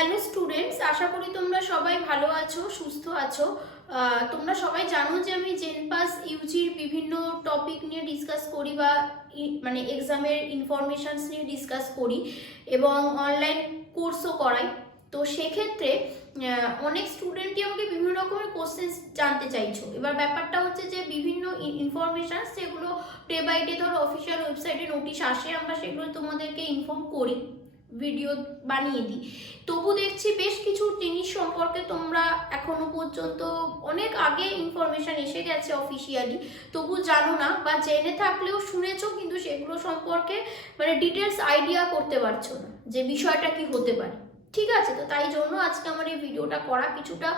Hello students, আশা করি তোমরা সবাই ভালো আছো, সুস্থ আছো। তোমরা সবাই জানো যে আমি জেনপাস ইউজির বিভিন্ন টপিক নিয়ে ডিসকাস করি বা মানে এক্সামের ইনফরমেশনস নিয়ে ডিসকাস করি এবং অনলাইন কোর্সও করাই। তো সেক্ষেত্রে অনেক স্টুডেন্টই আমাকে বিভিন্ন রকমের কোশ্চেন জানতে চাইছো। এবার ব্যাপারটা হচ্ছে যে বিভিন্ন ইনফরমেশনস যেগুলো ডে বাই ডে ধরো অফিসিয়াল ওয়েবসাইটে নোটিশ আসে, আমরা সেগুলো তোমাদেরকে ইনফর্ম করি, ভিডিও বানিয়ে দিই। তবু দেখছি বেশ কিছু জিনিস সম্পর্কে তোমরা এখনো পর্যন্ত অনেক আগে ইনফরমেশন এসে গেছে অফিসিয়ালি, তবু জানো না বা জেনে থাকলেও শুনেছো কিন্তু সেগুলো সম্পর্কে মানে ডিটেলস আইডিয়া করতে পারছো না যে বিষয়টা কি হতে পারে। ঠিক আছে, তো তাই জন্য আজকে আমার এই ভিডিওটা করা, কিছুটা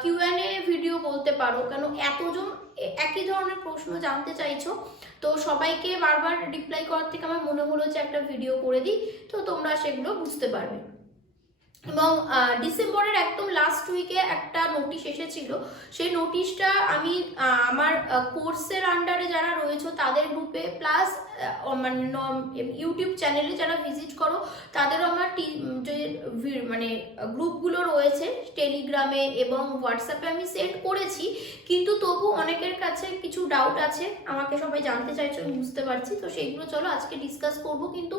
কিউএনএ ভিডিও বলতে পারো, কেন এতজন একই ধরনের প্রশ্ন জানতে চাইছো, তো সবাইকে বারবার রিপ্লাই করার থেকে আমার মনে হলো যে একটা ভিডিও করে দিই, তো তোমরা সেগুলো বুঝতে পারবে। এবং ডিসেম্বরের একদম লাস্ট উইকে একটা নোটিশ এসেছিল, সেই নোটিশটা আমি আমার কোর্সের আন্ডারে যারা রয়েছে তাদের গ্রুপে প্লাস মানে ইউটিউব চ্যানেলে যারা ভিজিট করো তাদেরও আমার যে মানে গ্রুপগুলো রয়েছে টেলিগ্রামে এবং হোয়াটসঅ্যাপে আমি সেন্ড করেছি, কিন্তু তবু অনেকের কাছে কিছু ডাউট আছে, আমাকে সবাই জানতে চাইছে, আমি বুঝতে পারছি। তো সেইগুলো চলো আজকে ডিসকাস করব, কিন্তু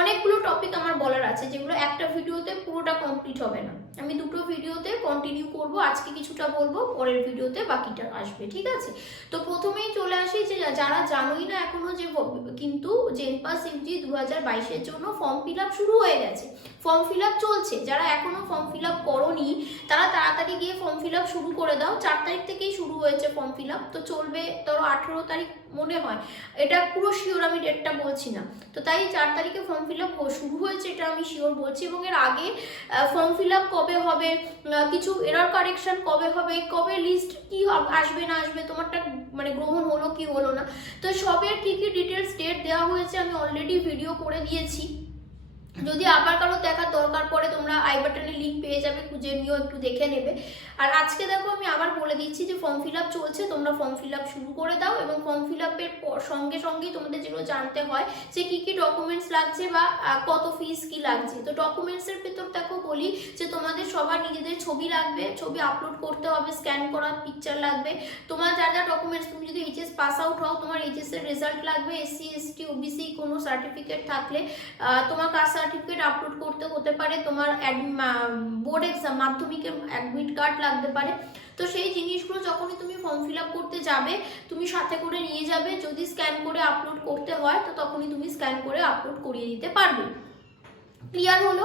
অনেকগুলো টপিক আমার বলার আছে যেগুলো একটা ভিডিওতে পুরোটা কমপ্লিট হবে না, আমি দুটো ভিডিওতে কন্টিনিউ করব। আজকে কিছুটা বলবো, পরের ভিডিওতে বাকিটা আসবে, ঠিক আছে? তো প্রথমেই চলে আসি যে যারা জানোই না এখনো যে কিন্তু জেনপাস ইউজি 2022-এর জন্য ফর্ম ফিল আপ শুরু হয়ে গেছে, ফর্ম ফিল আপ চলছে। যারা এখনো ফর্ম ফিল আপ করোনি তারা তাড়াতাড়ি গিয়ে ফর্ম ফিল আপ শুরু করে দাও। 4 তারিখ থেকেই শুরু হয়েছে ফর্ম ফিল আপ, তো চলবে ধরো 18 তারিখ মনে হয়, এটা পুরো শিওর আমি ডেটটা বলছি না। তো তাই 4 তারিখে ফর্ম ফিল আপ শুরু হয়েছে এটা আমি শিওর বলছি, এবং এর আগে ফর্ম ফিল আপ কবে হবে, কিছু এরর কারেকশন কবে হবে, কবে লিস্ট কি আসবে না আসবে, তোমারটা মানে গ্রহণ হলো কি হলো না, তো সবের কি কি ডিটেলস ডেট দেওয়া হয়েছে আমি অলরেডি ভিডিও করে দিয়েছি। যদি আবার কারো দেখার দরকার পড়ে তোমরা আই বাটনে লিঙ্ক পেয়ে যাবে, খুঁজে নিও, একটু দেখে নেবে। আর আজকে দেখো আমি আবার বলে দিচ্ছি যে ফর্ম ফিল আপ চলছে, তোমরা ফর্ম ফিল আপ শুরু করে দাও, এবং ফর্ম ফিল আপের সঙ্গে সঙ্গেই তোমাদের যেগুলো জানতে হয় যে কি কি ডকুমেন্টস লাগছে বা কত ফিস কি লাগছে। তো ডকুমেন্টসের ভেতর দেখো বলি যে তোমাদের সবার নিজেদের ছবি লাগবে, ছবি আপলোড করতে হবে, স্ক্যান করা পিকচার লাগবে, তোমার যা যা ডকুমেন্টস, তুমি যদি এইচএস পাস আউট হও তোমার এইচএস এর রেজাল্ট লাগবে, এসসি এসটি ওবিসি কোনো সার্টিফিকেট থাকলে তোমার কাস্ট সার্টিফিকেট আপলোড করতে হতে পারে, তোমার বোর্ড এক্সাম মাধ্যমিকের অ্যাডমিট কার্ড লাগতে পারে। তো সেই জিনিসগুলো যখনই তুমি ফর্ম ফিল আপ করতে যাবে তুমি সাথে করে নিয়ে যাবে, যদি স্ক্যান করে আপলোড করতে হয় তো তখনই তুমি স্ক্যান করে আপলোড করিয়ে দিতে পারবে। ক্লিয়ার হলো?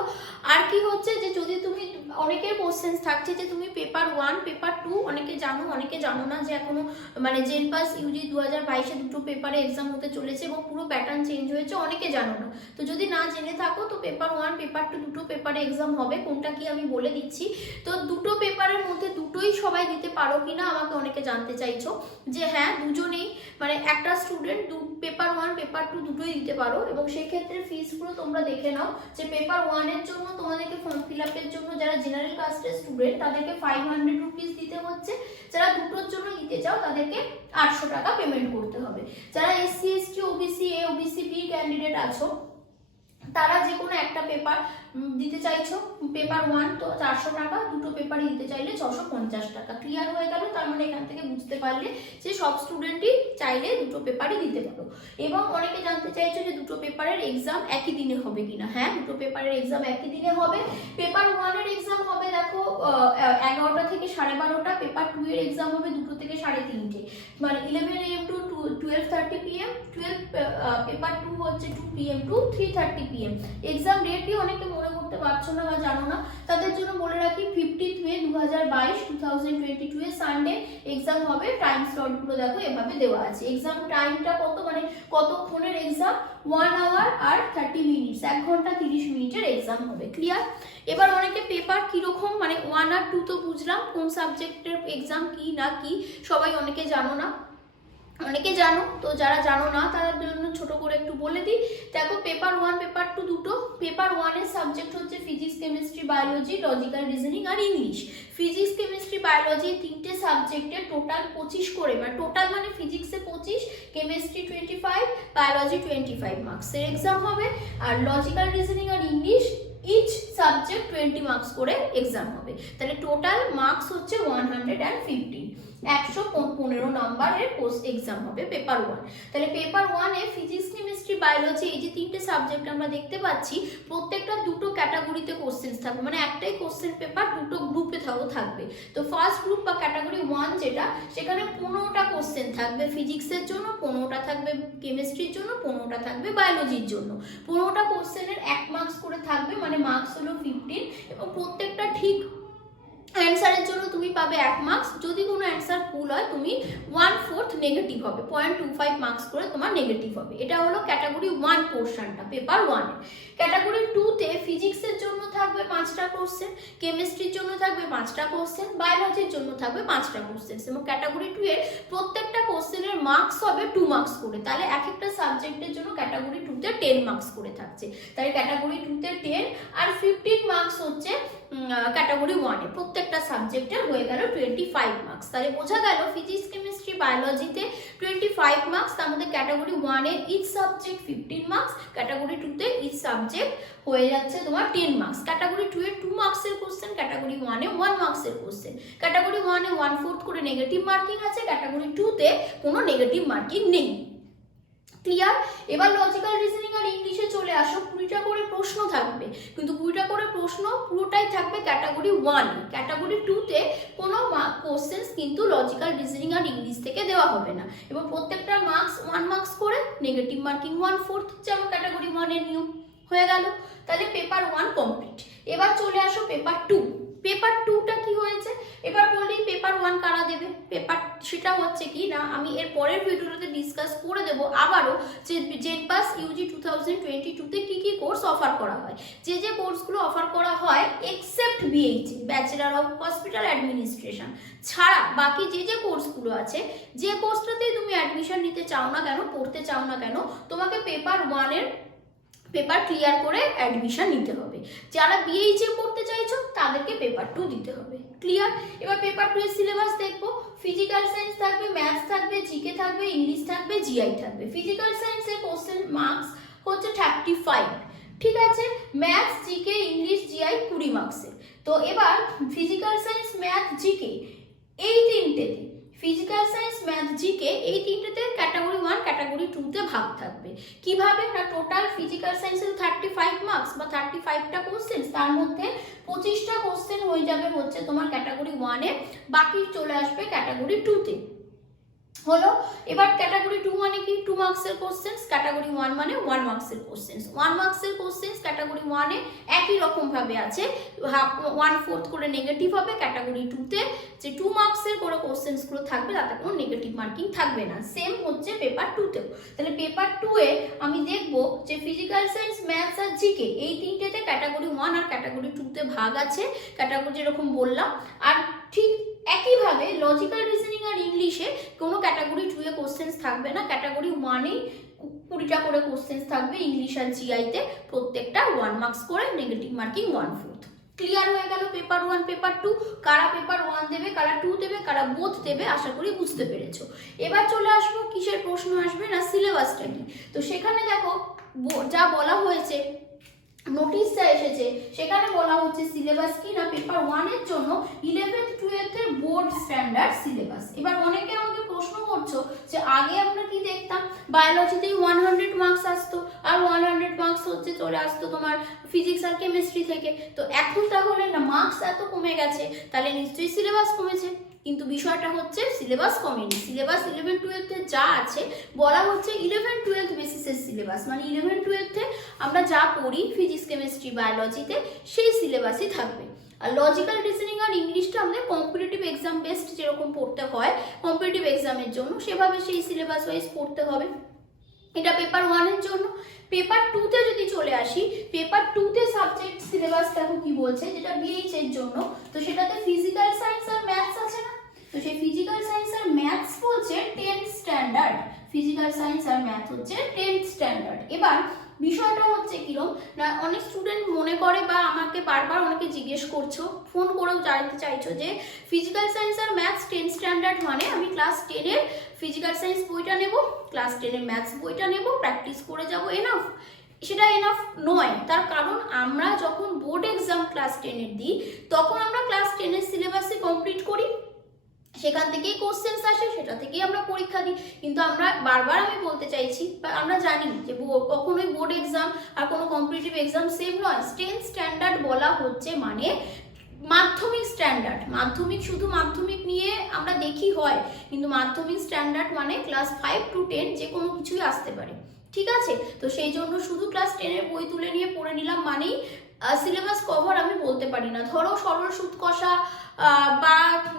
আর কি হচ্ছে যে যদি তুমি, অনেকের কোশ্চেন্স থাকছে যে তুমি পেপার 1 পেপার 2 অনেকে জানো অনেকে জানো না যে এখনো মানে জেনপাস ইউজি 2022-এ দুটো পেপারে এক্সাম হতে চলেছে এবং পুরো প্যাটার্ন চেঞ্জ হয়েছে, অনেকে জানো না। তো যদি না জেনে থাকো তো পেপার 1 পেপার 2 দুটো পেপারে এক্সাম হবে, কোনটা কি আমি বলে দিচ্ছি। তো দুটো পেপারের মধ্যে দুটোই সবাই দিতে পারো কিনা আমাকে অনেকে জানতে চাইছো, যে হ্যাঁ দুজনেই, মানে একটা স্টুডেন্ট পেপার 1 পেপার 2 দুটোই দিতে পারো। এবং সেই ক্ষেত্রে ফিসগুলো তোমরা দেখে নাও যে পেপার 1 এর জন্য তোমাদেরকে ফর্ম ফিল আপের জন্য যারা জেনারেল কাস্টের স্টুডেন্ট তাদেরকে 500 রুপিস দিতে হচ্ছে, যারা দুটোর জন্য নিতে চাও তাদেরকে 800 টাকা পেমেন্ট করতে হবে। যারা SC ST OBC A OBC B candidate আছো তারা যে কোনো একটা পেপার দিতে চাইছো, পেপার 1 তো 400 টাকা, দুটো পেপারই দিতে চাইলে 650 টাকা। ক্লিয়ার হয়ে গেল? তার মানে এখান থেকে বুঝতে পারলে যে সব স্টুডেন্টই চাইলে দুটো পেপারই দিতে পারো। এবং অনেকে জানতে চাইছো যে দুটো পেপারের এক্সাম একই দিনে হবে কিনা। হ্যাঁ, দুটো পেপারের এক্সাম একই দিনে হবে। পেপার 1 এর এক্সাম হবে দেখো 11টা থেকে 12:30, পেপার 2 এর এক্সাম হবে 2টো থেকে 3:30, মানে 11 AM টু 12:30 PM, পেপার 2 হচ্ছে 2 PM টু 3:30 PM। এক্সাম ডেটই অনেকে মনে করতে পারছো না বা জানো না, তাদের জন্য বলে রাখি 15 মে 2022 এ সানডে এক্সাম হবে। টাইম স্লট গুলো দেখো এভাবে দেওয়া আছে। এক্সাম টাইমটা কত, মানে কতক্ষণের এক্সাম, 1 আওয়ার আর 30 মিনিটস, 1 ঘন্টা 30 মিনিটের এক্সাম হবে। ক্লিয়ার? এবার অনেকে পেপার কিরকম, মানে 1 আর 2 তো বুঝলাম, কোন সাবজেক্টের এক্সাম কি না কি সবাই অনেকে জানো না, অনেকে জানো। তো যারা জানো না তাদের জন্য ছোট করে একটু বলে দিই। দেখো পেপার 1 পেপার 2 দুটো। পেপার 1 এর সাবজেক্ট হচ্ছে physics chemistry biology logical reasoning আর ইংলিশ। ফিজিক্স কেমিস্ট্রি বায়োলজি তিনটে সাবজেক্টে টোটাল 25 করে, মানে টোটাল মানে ফিজিক্সে 25, কেমিস্ট্রি 25, বায়োলজি 25 মার্কসের এক্সাম হবে। আর লজিক্যাল রিজনিং আর ইংলিশ ইচ সাবজেক্ট 20 মার্কস করে এক্সাম হবে। তাহলে টোটাল মার্কস হচ্ছে 115, 115 নম্বরের পোস্ট এক্সাম হবে পেপার 1। তাহলে পেপার 1 এ ফিজিক্স, কেমিস্ট্রি, বায়োলজি এই যে তিনটে সাবজেক্ট আমরা দেখতে পাচ্ছি, প্রত্যেকটা দুটো ক্যাটাগরিতে কোশ্চেন্স থাকবে, মানে একটাই কোশ্চেন পেপার দুটো গ্রুপে থাকবে। তো ফার্স্ট গ্রুপ বা ক্যাটাগরি 1 যেটা, সেখানে 15টা কোশ্চেন থাকবে ফিজিক্সের জন্য, 15টা থাকবে কেমিস্ট্রির জন্য, 15টা থাকবে বায়োলজির জন্য। 15টা কোশ্চেনের 1 মার্কস করে থাকবে, মানে মার্কস হলো 15, এবং প্রত্যেকটা ঠিক অ্যান্সারের জন্য তুমি পাবে 1 মার্কস। যদি কোনো অ্যান্সার ভুল হয় তুমি 1/4 নেগেটিভ হবে, 0.25 মার্কস করে তোমার নেগেটিভ হবে। এটা হলো ক্যাটাগরি 1 পোর্শনটা পেপার 1 এর। ক্যাটাগরি 2 তে ফিজিক্সের জন্য থাকবে 5টা কোশ্চেন, কেমিস্ট্রির জন্য থাকবে 5টা কোশ্চেন, বায়োলজির জন্য থাকবে 5টা কোশ্চেন, এবং ক্যাটাগরি 2 এর প্রত্যেকটা কোশ্চেনের মার্কস হবে 2 মার্কস করে। তাহলে এক একটা সাবজেক্টের জন্য ক্যাটাগরি 2 তে 10 মার্কস করে থাকছে। তাহলে ক্যাটাগরি 2 তে 10 আর 15 মার্কস হচ্ছে ক্যাটাগরি 1 এ। প্রত্যেকটা সাবজেক্টের হয়ে গেল 25 মার্কস। তাহলে বোঝা গেল ফিজিক্স, কেমিস্ট্রি, বায়োলজিতে 25 মার্কস, তার মধ্যে ক্যাটাগরি 1 এ ইচ সাবজেক্ট 15 মার্কস, ক্যাটাগরি 2 তে ইচ সাবজেক্ট হয়ে যাচ্ছে তোমার 10 মার্কস। ক্যাটাগরি 2 এ 2 মার্কসের কোশ্চেন, ক্যাটাগরি 1 এ 1 মার্কসের কোশ্চেন। ক্যাটাগরি 1 এ 1/4 করে নেগেটিভ মার্কিং আছে, ক্যাটাগরি 2 তে কোনো নেগেটিভ মার্কিং নেই। ক্লিয়ার? এবার লজিক্যাল রিজনিং আর ইংলিশে চলে আসো। 20টা করে প্রশ্ন থাকবে, কিন্তু 20টা করে প্রশ্ন পুরোটাই থাকবে ক্যাটাগরি 1 এ। ক্যাটাগরি 2 তে কোনো কোশ্চেন্স কিন্তু লজিক্যাল রিজনিং আর ইংলিশ থেকে দেওয়া হবে না, এবং প্রত্যেকটা মার্কস 1 মার্কস করে, নেগেটিভ মার্কিং 1/4, যেমন ক্যাটাগরি 1 এর নিয়ম। হয়ে গেল। তাহলে পেপার 1 কমপ্লিট। এবার চলে আসো পেপার 2। পেপার 2টা কি হয়েছে, এবার বলি পেপার 1 কারা দেবে। পেপার সেটা হচ্ছে কি না, আমি এর পরের ভিডিওতে ডিসকাস করে দেব আবারও, যে জেনপাস ইউজি 2022 তে কি কি কোর্স অফার করা হয়। যে কোর্সগুলো অফার করা হয় except BHA, bachelor of hospital administration ছাড়া বাকি যে কোর্সগুলো আছে, যে কোর্সটাতেই তুমি অ্যাডমিশন নিতে চাও না কেন, পড়তে চাও না কেন, তোমাকে পেপার 1 এর পেপার ক্লিয়ার করে অ্যাডমিশন নিতে হবে। যারা বিএইচএ পড়তে চাইছো তাদেরকে পেপার 2 দিতে হবে। ক্লিয়ার? এবার পেপার 2 এর সিলেবাস দেখবো। ফিজিক্যাল সায়েন্স থাকবে, ম্যাথস থাকবে, জিকে থাকবে, ইংলিশ থাকবে, জিআই থাকবে। ফিজিক্যাল সায়েন্সের কোশ্চেন মার্কস হচ্ছে 35, ঠিক আছে। ম্যাথস, জিকে, ইংলিশ, জিআই 20 মার্কসের। তো এবার ফিজিক্যাল সায়েন্স, ম্যাথ, জিকে এই তিনটেতে, ফিজিক্যাল সায়েন্স, ম্যাথ, জিকে এই তিনটেতে ক্যাটাগরি 1 ক্যাটাগরি 2 তে ভাগ থাকবে। কিভাবে না, টোটাল ফিজিক্যাল সায়েন্সের 35 মার্কস বা 35টা কোশ্চেন, তার মধ্যে 25টা কোশ্চেন হয়ে যাবে হচ্ছে তোমার ক্যাটাগরি 1 এ, বাকি চলে আসবে ক্যাটাগরি 2 তে। হলো। এবার ক্যাটাগরি 2 মানে কি, 2 মার্কসের কোশ্চেন্স, ক্যাটাগরি 1 মানে 1 মার্কসের কোশ্চেন্স। 1 মার্কসের কোশ্চেন্স ক্যাটাগরি 1 এ একই রকম ভাবে আছে, 1/4 করে নেগেটিভ হবে। ক্যাটাগরি 2 তে যে 2 মার্কসের করে কোশ্চেন্স গুলো থাকবে তাতে কোনো নেগেটিভ মার্কিং থাকবে না। সেম হচ্ছে পেপার 2 তেও। তাহলে পেপার 2 এ আমি দেখব যে ফিজিক্যাল সায়েন্স, ম্যাথস আর জিকে এই তিনটেতে ক্যাটাগরি 1 আর ক্যাটাগরি 2 তে ভাগ আছে, ক্যাটাগরি যেরকম বললাম। আর ঠিক একইভাবে লজিক্যাল রিজনিং আর ইংলিশে কোনো ক্যাটাগরি 2 এ কোশ্চেন্স থাকবে না, ক্যাটাগরি 1 এ 20টা করে কোশ্চেন্স থাকবে ইংলিশ আর জিআইতে, প্রত্যেকটা 1 মার্কস করে, নেগেটিভ মার্কিং 1/4। ক্লিয়ার হয়ে গেল পেপার 1 পেপার 2। কারা পেপার 1 দেবে, কারা 2 দেবে, কারা বোথ দেবে, আশা করি বুঝতে পেরেছো। এবার চলে আসবো কিসের প্রশ্ন আসবে না, সিলেবাসটা কি। তো সেখানে দেখো যা বলা হয়েছে, নোটিশটা এসেছে, সেখানে বলা হচ্ছে সিলেবাস কি না, পেপার 1 এর জন্য 11th 12th এর বোর্ড স্ট্যান্ডার্ড সিলেবাস। এবার অনেকে আমাকে প্রশ্ন করছো যে আগে আমরা কি দেখতাম, বায়োলজিতেই 100 মার্কস আসতো, আর 100 মার্কস হচ্ছে চলে আসতো তোমার ফিজিক্স আর কেমিস্ট্রি থেকে। তো এখন তাহলে না মার্কস এত কমে গেছে, তাহলে নিশ্চয়ই সিলেবাস কমেছে। কিন্তু বিষয়টা হচ্ছে সিলেবাস কমেনি। সিলেবাস 11 12 এ যা আছে বলা হচ্ছে 11 12 বেসিসের সিলেবাস, মানে 11 12 এ আমরা যা পড়ি ফিজিক্স, কেমিস্ট্রি, বায়োলজিতে সেই সিলেবাসই থাকবে। আর লজিক্যাল রিজনিং আর ইংলিশটা আমাদের কম্পিটিটিভ এক্সাম বেসড যেরকম পড়তে হয় কম্পিটিটিভ এক্সামের জন্য, সেভাবে সেই সিলেবাস ওয়াইজ পড়তে হবে। এটা পেপার 1 এর জন্য। পেপার 2 তে যদি চলে আসি, পেপার 2 তে সাবজেক্ট সিলেবাস দেখো কি বলছে, যেটা বিএইচ এর জন্য। তো সেটাতে ফিজিক্যাল সায়েন্স আর ম্যাথস আছে না, তো সেই ফিজিক্যাল সায়েন্স আর ম্যাথস বলছে 10th স্ট্যান্ডার্ড। ফিজিক্যাল সায়েন্স আর ম্যাথ হচ্ছে 10th স্ট্যান্ডার্ড। এবার বিষয়টা হচ্ছে কিরকম না, অনেক স্টুডেন্ট মনে করে বা আমাকে বারবার অনেকে জিজ্ঞেস করছো, ফোন করেও জানতে চাইছো যে ফিজিক্যাল সায়েন্স আর ম্যাথস 10th স্ট্যান্ডার্ড মানে আমি ক্লাস 10 এর ফিজিক্যাল সায়েন্স বইটা নেব, ক্লাস 10 এর ম্যাথস বইটা নেব, প্র্যাকটিস করে যাব, এনাফ। সেটা এনাফ নয়। তার কারণ আমরা যখন বোর্ড এক্সাম ক্লাস 10-এর দিই তখন আমরা ক্লাস 10-এর সিলেবাসে কমপ্লিট করি, সেখান থেকেই কোশ্চেন্স আসে, সেটা থেকেই আমরা পরীক্ষা দিই। কিন্তু আমরা বারবার আমি বলতে চাইছি, আমরা জানি যে কখনোই বোর্ড এক্সাম আর কোনো কম্পিটিটিভ এক্সাম সেম নয়। 10th স্ট্যান্ডার্ড বলা হচ্ছে মানে মাধ্যমিক স্ট্যান্ডার্ড। মাধ্যমিক শুধু মাধ্যমিক নিয়ে আমরা দেখি হয়, কিন্তু মাধ্যমিক স্ট্যান্ডার্ড মানে ক্লাস 5 to 10 যে কোনো কিছুই আসতে পারে, ঠিক আছে? তো সেই জন্য শুধু ক্লাস 10-এর বই তুলে নিয়ে পড়ে নিলাম মানেই সিলেবাস কভার আমি বলতে পারি না। ধরো সরল সুদ কষা বা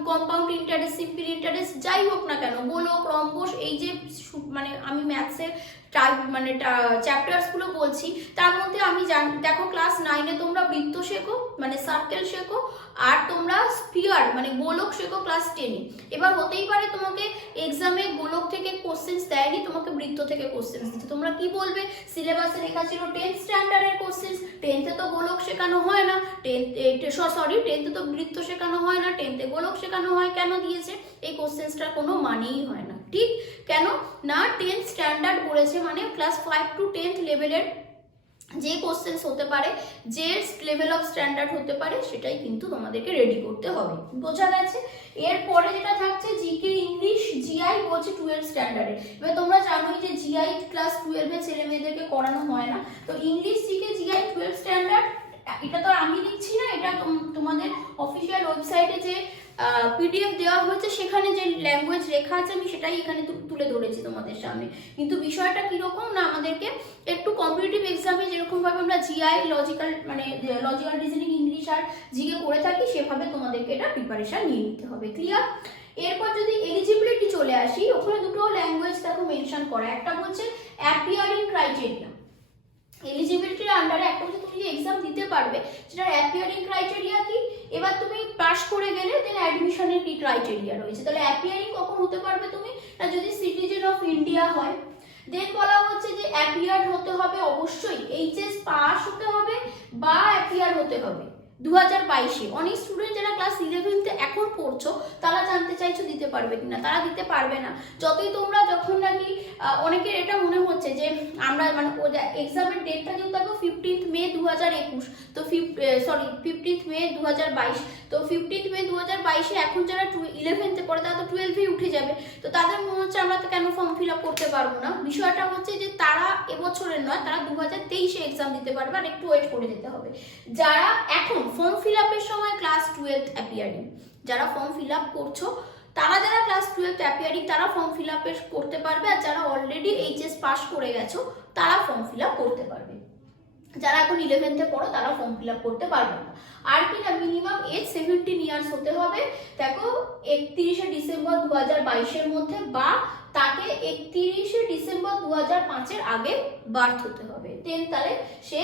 কম্পাউন্ড ইন্টারেস্ট, সিম্পল ইন্টারেস্ট যাই হোক না কেন, গোলক রম্বস, এই যে মানে আমি ম্যাথসের মানে চ্যাপ্টার্সগুলো বলছি, তার মধ্যে আমি দেখো ক্লাস 9-এ তোমরা বৃত্ত শেখো মানে সার্কেল শেখো, আর তোমরা স্পিয়ার মানে গোলক শেখো ক্লাস 10-এ। এবার হতেই পারে তোমাকে এক্সামে গোলক থেকে কোশ্চেন্স দেয়নি, তোমাকে বৃত্ত থেকে কোশ্চেন্স দিচ্ছে, তোমরা কি বলবে? সিলেবাসে লেখা ছিল 10th স্ট্যান্ডার্ডের কোশ্চেন্স, 10th-এ তো গোলক শেখানো হয় না, 10th-এ তো বৃত্ত শেখানো হয় না, 10th-এ গোলক শেখানো হয়, কেন দিয়েছে? এই কোশ্চেন্সটার কোনো মানেই হয় না, ঠিক? কেন না, 10th স্ট্যান্ডার্ড বলেছে মানে ক্লাস 5 to 10th লেভেলের যে কোশ্চেন্স হতে পারে, যে লেভেল অফ স্ট্যান্ডার্ড হতে পারে, সেটাই কিন্তু তোমাদেরকে রেডি করতে হবে। বোঝা গেছে? এরপরে যেটা থাকছে জিকে, ইংলিশ, জিআই বলছে 12th স্ট্যান্ডার্ডে। এবার তোমরা জানোই যে জিআই ক্লাস 12-এ ছেলে মেয়েদেরকে করানো হয় না, তো English, GK, GI 12th standard. এটা তো আমি লিখছি না, এটা তোমাদের অফিসিয়াল ওয়েবসাইটে যে পিডিএফ দেওয়া হয়েছে সেখানে যে ল্যাঙ্গুয়েজ লেখা আছে আমি সেটাই এখানে তুলে ধরেছি তোমাদের সামনে। কিন্তু বিষয়টা কিরকম না, আমাদেরকে একটু কম্পিটিটিভ এক্সামে যেরকমভাবে আমরা জিআই, লজিক্যাল মানে লজিক্যাল রিজনিং, ইংলিশ আর জিকে করে থাকি, সেভাবে তোমাদেরকে এটা প্রিপারেশন নিয়ে নিতে হবে। ক্লিয়ার? এরপর যদি এলিজিবিলিটি চলে আসি, ওখানে দুটো ল্যাঙ্গুয়েজ দেখো মেনশন করা, একটা বলছে অ্যাপিয়ারিং ক্রাইটেরিয়া। এলিজিবিলিটির আন্ডারে একটা হচ্ছে তুমি যে এক্সাম দিতে পারবে সেটার অ্যাপিয়ারিং ক্রাইটেরিয়া কি, এবার তুমি পাস করে গেলে দেন অ্যাডমিশনের কি ক্রাইটেরিয়া রয়েছে। তাহলে অ্যাপিয়ারিং কখন হতে পারবে তুমি, না যদি সিটিজেন অফ ইন্ডিয়া হয়। দেন বলা হচ্ছে যে অ্যাপিয়ার হতে হবে অবশ্যই এইচএস পাস হতে হবে বা অ্যাপিয়ার হতে হবে 2022-এ। অনেক স্টুডেন্ট যারা ক্লাস 11th এখন পড়ছো তারা জানতে চাইছো দিতে পারবে কিনা, তারা দিতে পারবে না। যতই তোমরা যখন নাকি অনেকের এটা মনে হচ্ছে যে আমরা মানে এক্সামের ডেটটা যেহেতু দেখো 15th মে 2021, তো 15th মে 2022, তো 15th মে 2022-এ এখন যারা 11th-এ পড়ে তারা তো 12-এ উঠে যাবে, তো তাদের মনে হচ্ছে আমরা তো কেন ফর্ম ফিল আপ করতে পারবো না। বিষয়টা হচ্ছে যে তারা এবছরের নয়, তারা 2023-এ এক্সাম দিতে পারবে, আর একটু ওয়েট করে যেতে হবে। যারা এখন ফর্ম ফিল আপের সময় ক্লাস 12th অ্যাপিয়ারিং, যারা ফর্ম ফিল আপ করছো তারা যারা ক্লাস 12th অ্যাপিয়ারিং তারা ফর্ম ফিল আপ করতে পারবে, আর যারা অলরেডি এইচএস পাস করে গেছো তারা ফর্ম ফিল আপ করতে পারবে। যারা এখন 11th-এ পড়ো তারা ফর্ম ফিল আপ করতে পারবে না। আর কি না, মিনিমাম এজ 17 ইয়ার্স হতে হবে। দেখো 31শে ডিসেম্বর 2022-এর মধ্যে বা তাকে 31শে ডিসেম্বর 2005-এর আগে বার্থ হতে হবে। দেন তাহলে সে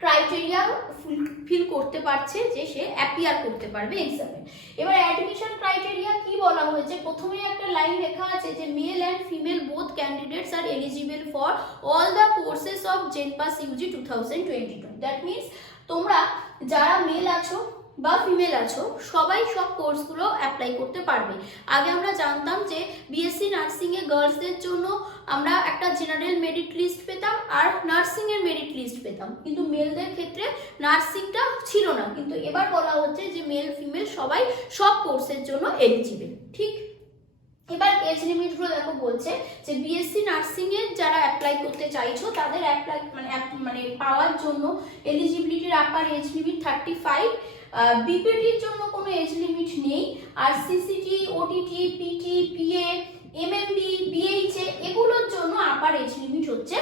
ক্রাইটেরিয়া ফুলফিল করতে পারছে যে সে অ্যাপিয়ার করতে পারবে এক্সামে। এবার অ্যাডমিশন ক্রাইটেরিয়া কি বলা হয়েছে, প্রথমেই একটা লাইন লেখা আছে যে male and female both candidates are eligible for all the courses of JENPAS UG 2022। That means তোমরা যারা মেল আছো বা ফিমেল আছো সবাই সব কোর্সগুলো অ্যাপ্লাই করতে পারবে। আগে আমরা জানতাম যে বিএসসি নার্সিংয়ে গার্লসদের জন্য আমরা একটা জেনারেল মেরিট লিস্ট পেতাম আর নার্সিংয়ের মেরিট লিস্ট পেতাম, কিন্তু মেলদের ক্ষেত্রে নার্সিংটা ছিল না। কিন্তু এবার বলা হচ্ছে যে মেল ফিমেল সবাই সব কোর্সের জন্য এলিজিবল, ঠিক? এবার এজ লিমিটগুলো দেখো, বলছে যে বিএসসি নার্সিংয়ে যারা অ্যাপ্লাই করতে চাইছো তাদের অ্যাপ্লাই মানে পাওয়ার জন্য এলিজিবিলিটির আপার এজ লিমিট 35, বিপিটির জন্য কোনো এজ লিমিট নেই, আর CCT, OTT, PT, PA, MMB, BHA এগুলোর জন্য আপার এজ লিমিট হচ্ছে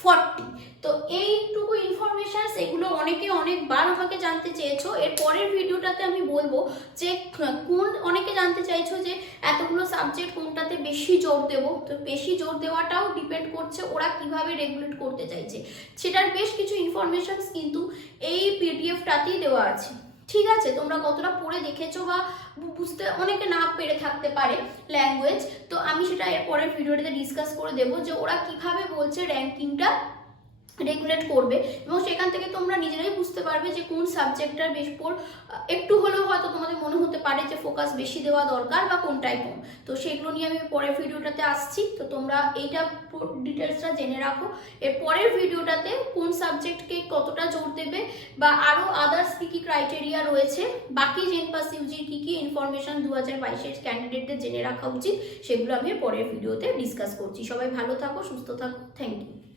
40। তো এইটুকু ইনফরমেশন এগুলো অনেকে অনেকবার আমাকে জানতে চেয়েছো। এর পরের ভিডিওটাতে আমি বলবো যে অনেকে জানতে চাইছো যে এতগুলো সাবজেক্ট কোনটাতে বেশি জোর দেব। তো বেশি জোর দেওয়াটাও ডিপেন্ড করছে ওরা কিভাবে রেগুলেট করতে চাইছে, সেটার বেশ কিছু ইনফরমেশন কিন্তু এই পিডিএফটাতেই দেওয়া আছে, ঠিক আছে? তোমরা কতটা পড়ে দেখেছো বা বুঝতে অনেকে না পেরে থাকতে পারে ল্যাঙ্গুয়েজ, তো আমি সেটা এর পরের ভিডিওটাতে ডিসকাস করে দেবো যে ওরা কিভাবে বলছে র্যাঙ্কিংটা রেগুলেট করবে, এবং সেখান থেকে তোমরা নিজেরাই বুঝতে পারবে যে কোন সাবজেক্টটার বেশ একটু হলেও হয়তো তোমাদের মনে হতে পারে যে ফোকাস বেশি দেওয়া দরকার বা কোনটাই কম। তো সেগুলো নিয়ে আমি পরের ভিডিওটাতে আসছি, তো তোমরা এইটা ডিটেলসটা জেনে রাখো। এর পরের ভিডিওটাতে কোন সাবজেক্টকে কতটা জোর দেবে বা আরও আদার্স কী কী ক্রাইটেরিয়া রয়েছে, বাকি জেনপাস ইউজির কী কী ইনফরমেশন 2022-এর ক্যান্ডিডেটদের জেনে রাখা উচিত, সেগুলো আমি পরের ভিডিওতে ডিসকাস করছি। সবাই ভালো থাকো, সুস্থ থাকো, থ্যাংক ইউ।